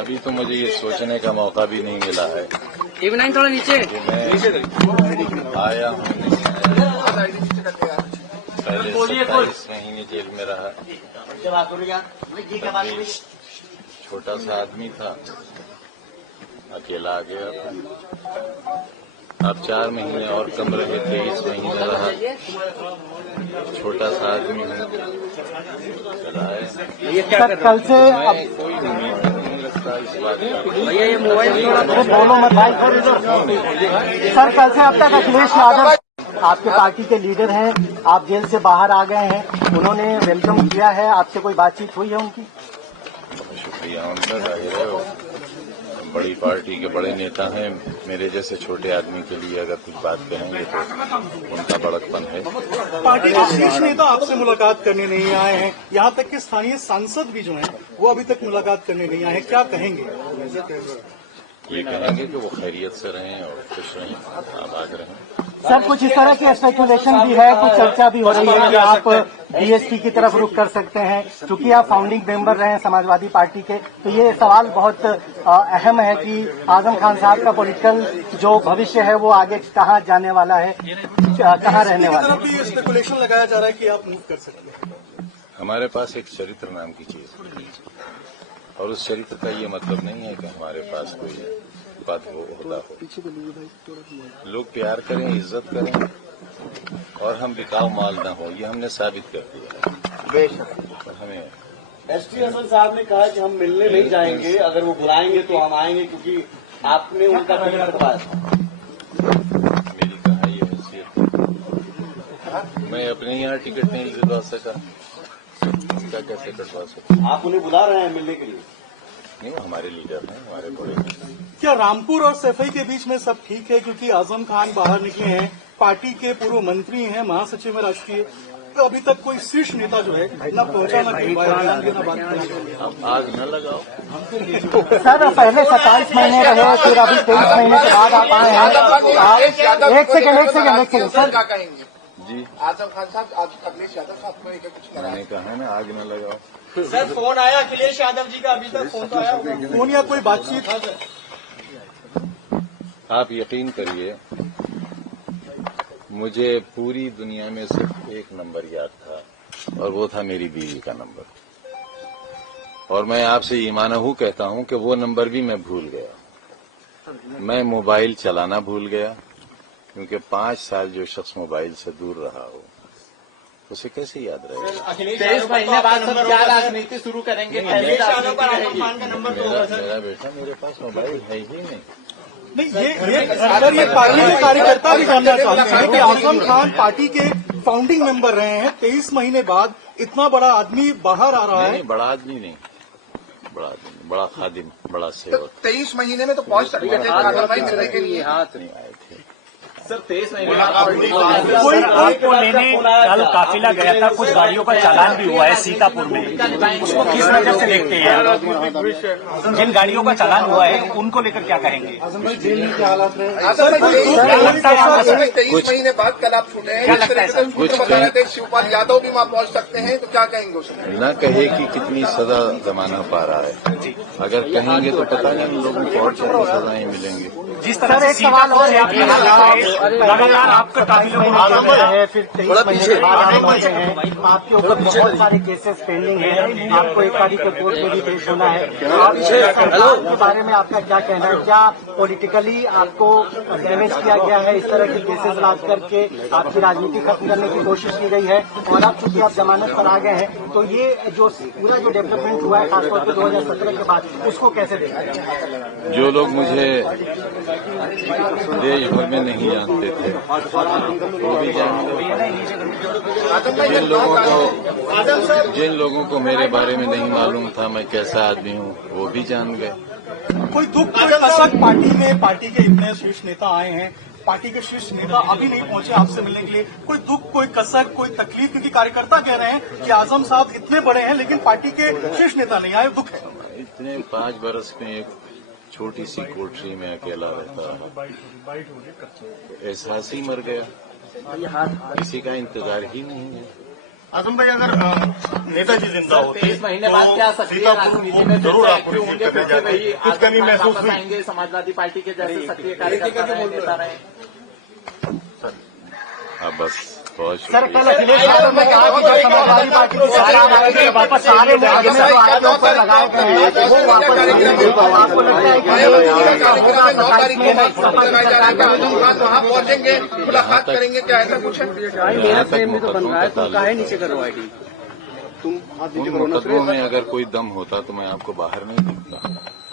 अभी तो मुझे ये सोचने का मौका भी नहीं मिला है इवनाइन थोड़ा नीचे कि मैं आया हूँ पहले 27 महीने जेल में रहा। छोटा सा आदमी था, अकेला आ गया था। अब 4 महीने और कम रहे, 23 महीने रहा। छोटा सा आदमी हूँ, चला है। कल से मैं कोई उम्मीद नहीं रखता इस बात का। भैया ये मोबाइल थोड़ा बोलो मत भाई। सर, कल से अब तक अखिलेश यादव आपके पार्टी के लीडर हैं, आप जेल से बाहर आ गए हैं, उन्होंने वेलकम किया है, आपसे कोई बातचीत हुई है उनकी? बहुत शुक्रिया उनका, जाहिर है बड़ी पार्टी के बड़े नेता हैं। मेरे जैसे छोटे आदमी के लिए अगर कुछ बात कहेंगे तो उनका बड़कपन है। पार्टी के शीर्ष नेता आपसे मुलाकात करने नहीं आए हैं, यहाँ तक कि स्थानीय सांसद भी जो हैं वो अभी तक मुलाकात करने नहीं आए हैं, क्या कहेंगे? ये कहेंगे कि वो खैरियत से रहें और खुश रहें, आबाद रहें। सर, कुछ इस तरह की स्पेकुलेशन भी है, कुछ चर्चा भी हो रही है कि आप बीएसपी की तरफ रुख कर सकते हैं, क्योंकि आप फाउंडिंग मेंबर रहे हैं समाजवादी पार्टी के। तो ये सवाल बहुत अहम है कि आजम खान साहब का पॉलिटिकल जो भविष्य है वो आगे कहाँ जाने वाला है, कहाँ रहने वाला है। ये स्पेकुलेशन लगाया जा रहा है कि आप मूव कर सकते हैं। हमारे पास एक चरित्र नाम की चीज है, और उस चरित्र का ये मतलब नहीं है कि हमारे पास कोई पद हो, होता हो। लोग प्यार करें, इज्जत करें और हम बिकाऊ माल न हो, ये हमने साबित कर दिया है। हमें एसटी हसन साहब ने कहा कि हम मिलने नहीं जाएंगे, अगर वो बुलाएंगे तो हम आएंगे, क्योंकि आपने उनका टिकट कटवाया था। मेरी कहा ये हैसियत, मैं अपने यहाँ टिकट नहीं दिलवा सका, उनका कैसे कटवा सकता? आप उन्हें बुला रहे हैं मिलने के लिए? नहीं, वो हमारे लीडर हैं, हमारे बड़े हैं। क्या रामपुर और सैफई के बीच में सब ठीक है? क्योंकि आजम खान बाहर निकले हैं, पार्टी के पूर्व मंत्री हैं, महासचिव हैं राष्ट्रीय, तो अभी तक कोई शीर्ष नेता जो है न पहुंचा न कोई बात। अब आग न लगाओ। सर, पहले 27 महीने रहे, फिर अभी 23 महीने के बाद आप आए हैं। एक सेकंड सर जी, आजम खान साहब, अखिलेश यादव साहब को एक कुछ मैंने कहा ना, आग न लगाओ। सर फोन आया अखिलेश यादव जी का, अभी तक फोन तो आया होगा। फोन या कोई बातचीत? आप यकीन करिए, मुझे पूरी दुनिया में सिर्फ एक नंबर याद था, और वो था मेरी बीवी का नंबर। और मैं आपसे ईमानहू कहता हूं कि वो नंबर भी मैं भूल गया। मैं मोबाइल चलाना भूल गया, क्योंकि 5 साल जो शख्स मोबाइल से दूर रहा हो उसे कैसे याद रहेगा? अखिलेश 23 महीने बाद सब क्या राजनीति शुरू करेंगे? अखिलेश यादव पर आजम खान का नंबर तो होगा सर। मेरा बेटा, मेरे पास मोबाइल है ही नहीं। नहीं, ये पार्टी के कार्यकर्ता भी जानना चाहते हैं कि आजम खान पार्टी के फाउंडिंग मेंबर रहे हैं, 23 महीने बाद इतना बड़ा आदमी बाहर आ रहा है। नहीं, बड़ा आदमी नहीं, बड़ा आदमी, बड़ा खादिम, बड़ा सेवक। 23 महीने में तो 5 सर्टिफिकेट मिलने के लिए हाथ नहीं आए थे। सर 23 महीने कोई आपको लेने कल काफिला गया था, कुछ गाड़ियों का चालान भी हुआ है सीतापुर में, उसको किस नजर से देखते हैं आप? जिन गाड़ियों का चालान हुआ है उनको लेकर क्या कहेंगे? 23 महीने बाद कल आप छूटे हैं, जिस तरीके से सूत्र बता रहे थे शिवपाल यादव भी वहाँ पहुँच सकते हैं, तो क्या कहेंगे उसमें? न कहे कि कितनी सजा जमाना पा रहा है, अगर कहेंगे तो पता नहीं लोगों को और क्या सजाएं मिलेंगे। जिस तरह से सवाल और लगातार आपका काफिला है, फिर 23 महीने बाद आप पहुंचे हैं, आपके ऊपर बहुत सारे केसेस पेंडिंग हैं, आपको 1 तारीख को कोर्ट में भी पेश होना है। आप सरकार के बारे में आपका क्या कहना है? क्या पॉलिटिकली आपको डैमेज किया गया है? इस तरह के केसेस लाद करके आपकी राजनीति खत्म करने की कोशिश की गई है, और अब चूंकि आप जमानत पर आ गए हैं, तो ये जो पूरा जो डेवलपमेंट हुआ है खासतौर पर 2017 के बाद, उसको कैसे देखते हैं? जो लोग मुझे देश भर में नहीं जानते थे वो भी जान गए। जिन लोगों को मेरे बारे में नहीं मालूम था मैं कैसा आदमी हूँ, वो भी जान गए। कोई दुख, कोई कसक पार्टी में, पार्टी के इतने शीर्ष नेता आए हैं, पार्टी के शीर्ष नेता अभी नहीं पहुंचे आपसे मिलने के लिए, कोई दुख, कोई कसक, कोई तकलीफ? क्योंकि कार्यकर्ता कह रहे हैं कि आजम साहब इतने बड़े हैं लेकिन पार्टी के शीर्ष नेता नहीं आए, दुख है। इतने 5 बरस में एक छोटी सी कोठरी में अकेला रहता रहा, एहसास ही मर गया, किसी का इंतजार ही नहीं है। आजम भाई, अगर नेताजी जिंदा होते 23 महीने बाद क्या सक्रिय राजनीति में जरूर फिर से आप एक्टिव होंगे, करने फिर से जाते वही हैं। कुछ कमी आजम खान महसूस वापस हुई? आएंगे, समाजवादी पार्टी के जैसे सक्रिय कार्यकर्ता रहे, नेता रहे? अब बस बहुत सर शुक्रिया। कल अखिलेश यादव ने कहा कि जब समाजवादी पार्टी की सरकार आएगी वापस सारे मुकदमे जो आरोपियों पर लगाए गए हैं वो वापस लेंगे। आपको लगता है कि कार्यक्रम में 9 तारीख को लगाए जा रहे हैं, आजम खान वहाँ पहुंचेंगे, मुलाकात करेंगे, क्या ऐसा कुछ है? जहाँ तक मुकदमों का ताल्लुक है, उन मुकदमों में अगर कोई दम होता तो मैं आपको बाहर नहीं दिखता।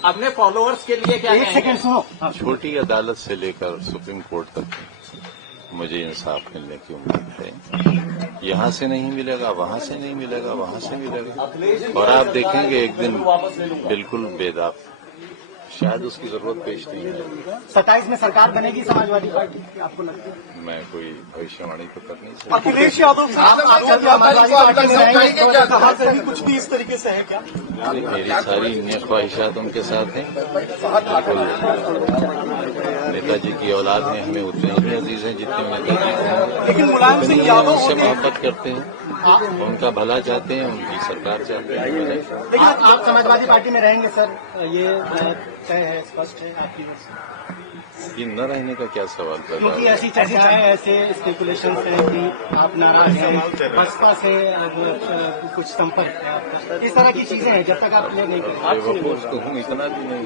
अपने फॉलोअर्स के लिए क्या एक कहेंगे? सेकंड सुनो। छोटी अदालत से लेकर सुप्रीम कोर्ट तक मुझे इंसाफ मिलने की उम्मीद है। यहाँ से नहीं मिलेगा, वहाँ से नहीं मिलेगा, वहाँ से मिलेगा, और आप देखेंगे एक दिन बिल्कुल बेदाग, शायद उसकी जरूरत पेश नहीं है। 27 में सरकार बनेगी समाजवादी पार्टी की, आपको लगता है? मैं कोई भविष्यवाणी तो कर नहीं सकता। अखिलेश यादव आप समाजवादी पार्टी में रहेंगे तो कहा कहीं कुछ भी इस तरीके से है क्या? मेरी सारी न्य ख्वाहिशात उनके साथ हैं। बिल्कुल नेताजी की औलाद में हमें उतने ही अजीज हैं जितने नेताजी को हैं। लेकिन मुलायम सिंह यादव उनसे मोहब्बत करते हैं, उनका भला चाहते हैं, उनकी सरकार चाहते हैं। लेकिन आप समाजवादी पार्टी में रहेंगे सर, ये तय है, स्पष्ट है आपकी ओर से? ये न रहने का क्या सवाल पैदा क्योंकि होगा? ऐसी चर्चाएं, ऐसे स्पेकुलेशन है कि आप नाराज हैं, बसपा से कुछ संपर्क है आपका, इस तरह की चीजें हैं, जब तक आप क्लियर नहीं करें। बेवकूफ तो हूँ, इतना भी नहीं।